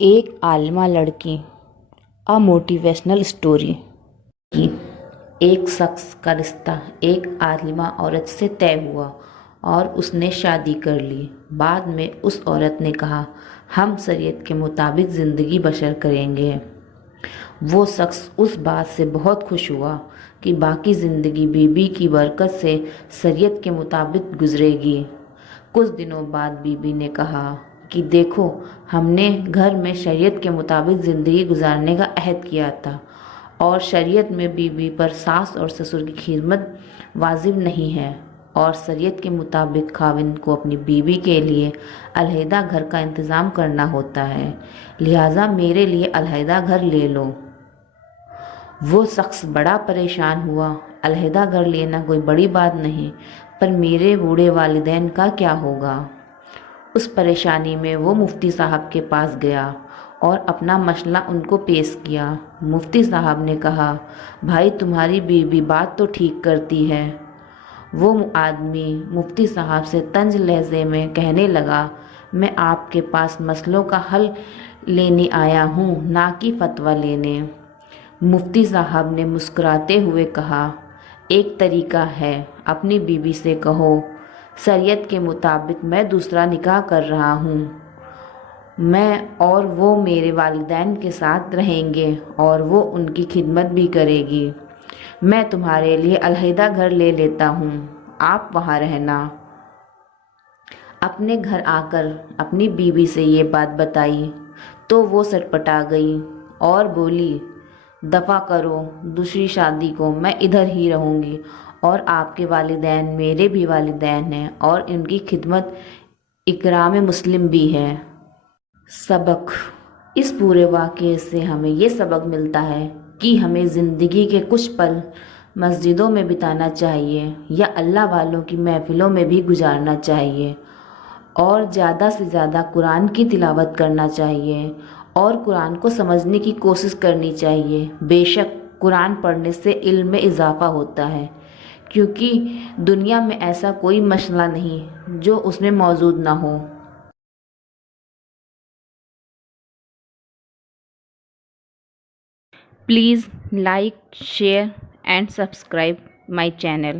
ایک عالمہ لڑکی ا motivational story کی ایک شخص کا رشتہ ایک عالمہ عورت سے طے ہوا اور اس نے شادی کر لی۔ بعد میں اس عورت نے کہا ہم شریعت کے مطابق زندگی بسر کریں گے۔ وہ شخص اس بات سے بہت خوش ہوا کہ باقی زندگی بیوی کی برکت سے شریعت کے مطابق گزرے گی۔ کچھ دنوں بعد بیوی نے کہا کہ دیکھو ہم نے گھر میں شریعت کے مطابق زندگی گزارنے کا عہد کیا تھا اور شریعت میں بیوی پر ساس اور سسر کی خدمت واجب نہیں ہے اور شریعت کے مطابق خاوند کو اپنی بیوی کے لیے علیحدہ گھر کا انتظام کرنا ہوتا ہے، لہٰذا میرے لیے علیحدہ گھر لے لو۔ وہ شخص بڑا پریشان ہوا۔ علیحدہ گھر لینا کوئی بڑی بات نہیں، پر میرے بوڑھے والدین کا کیا ہوگا؟ اس پریشانی میں وہ مفتی صاحب کے پاس گیا اور اپنا مسئلہ ان کو پیش کیا۔ مفتی صاحب نے کہا بھائی تمہاری بیوی بات تو ٹھیک کرتی ہے۔ وہ آدمی مفتی صاحب سے طنز لہجے میں کہنے لگا میں آپ کے پاس مسئلوں کا حل لینے آیا ہوں نہ کہ فتویٰ لینے۔ مفتی صاحب نے مسکراتے ہوئے کہا ایک طریقہ ہے، اپنی بیوی سے کہو شریعت کے مطابق میں دوسرا نکاح کر رہا ہوں، میں اور وہ میرے والدین کے ساتھ رہیں گے اور وہ ان کی خدمت بھی کرے گی۔ میں تمہارے لیے علیحدہ گھر لے لیتا ہوں، آپ وہاں رہنا۔ اپنے گھر آ کر اپنی بیوی سے یہ بات بتائی تو وہ سٹپٹا گئی اور بولی دفع کرو، دوسری شادی کو میں ادھر ہی رہوں گی اور آپ کے والدین میرے بھی والدین ہیں اور ان کی خدمت اکرام مسلم بھی ہے۔ سبق: اس پورے واقعے سے ہمیں یہ سبق ملتا ہے کہ ہمیں زندگی کے کچھ پل مسجدوں میں بتانا چاہیے یا اللہ والوں کی محفلوں میں بھی گزارنا چاہیے اور زیادہ سے زیادہ قرآن کی تلاوت کرنا چاہیے اور قرآن کو سمجھنے کی کوشش کرنی چاہیے۔ بے شک قرآن پڑھنے سے علم میں اضافہ ہوتا ہے، کیونکہ دنیا میں ایسا کوئی مسئلہ نہیں جو اس میں موجود نہ ہو۔ Please like, share and subscribe my channel.